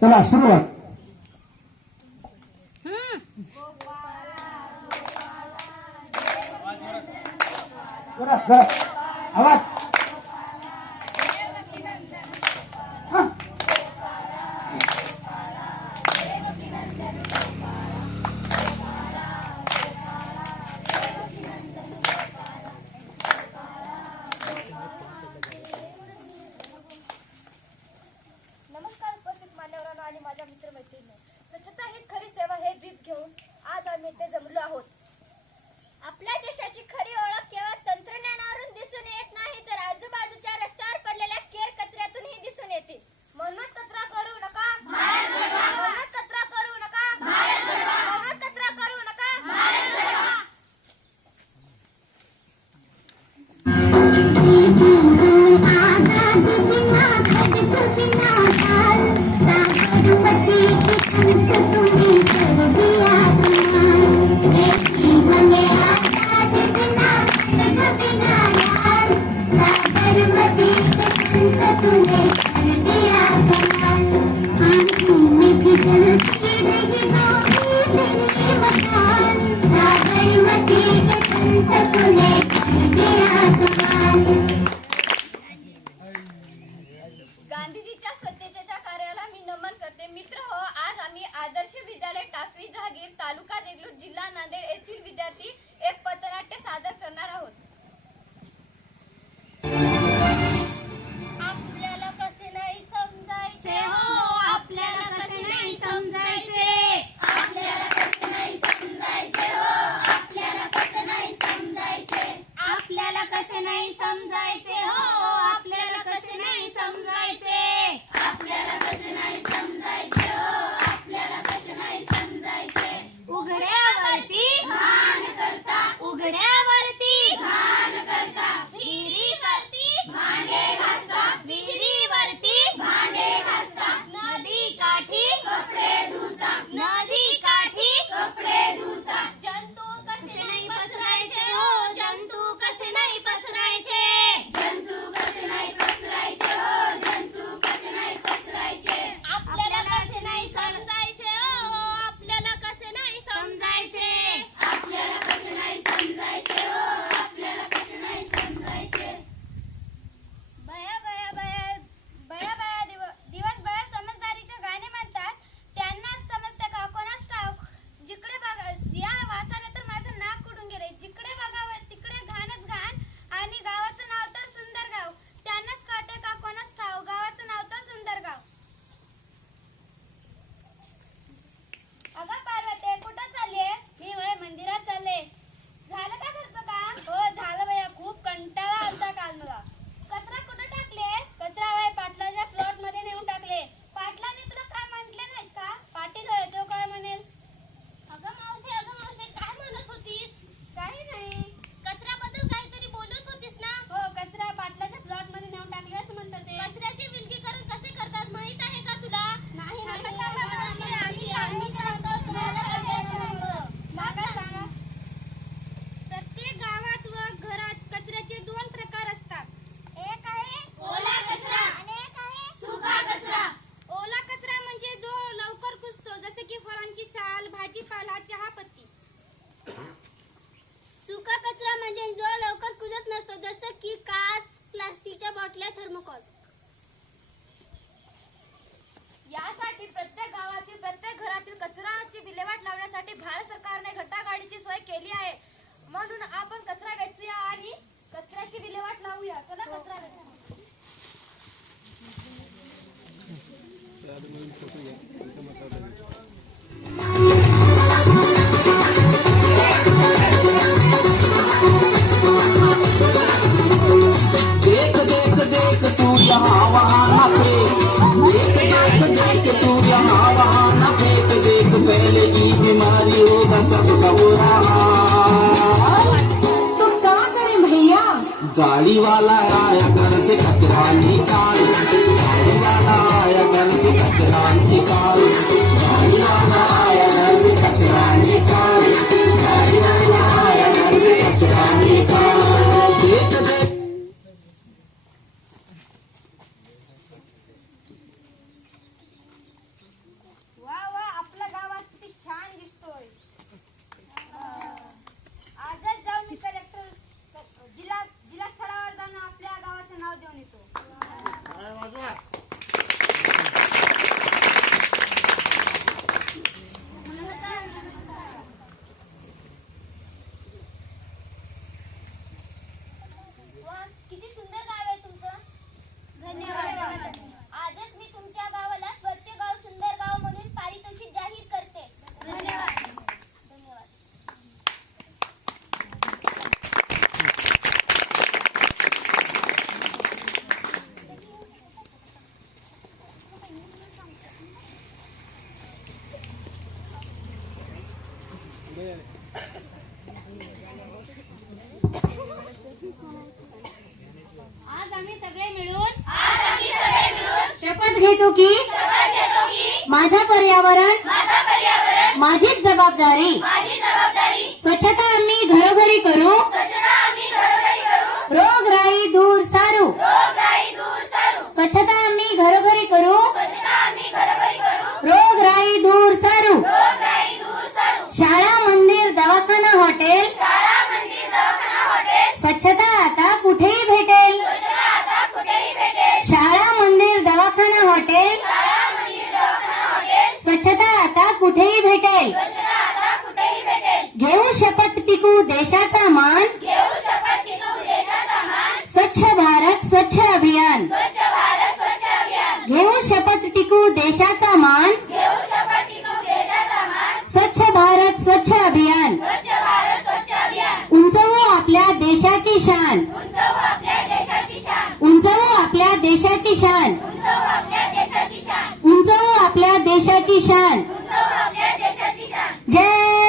चला सुरुवात. Okay. सब कबू तुम कहाँ भैया? गाड़ी वाला आया घर से कचरा निकाल। गाड़ी वाला आया घर से कचरा निकाल। गाड़ी वाला घेतो की? माझा पर्यावरण माझीच जबाबदारी. स्वच्छता आम्ही घरोघरी करू. रोगराई दूर भेटेल. घेऊ शपथ टिकू देशाचा मान. स्वच्छ भारत स्वच्छ अभियान. घेऊ शपथ टिकू देशाचा मान. स्वच्छ भारत स्वच्छ अभियान. उंचवू आपल्या देशाची शान. उंचवू आपल्या देशाची शान. उंचवू आपल्या देशाची शान. Yeah!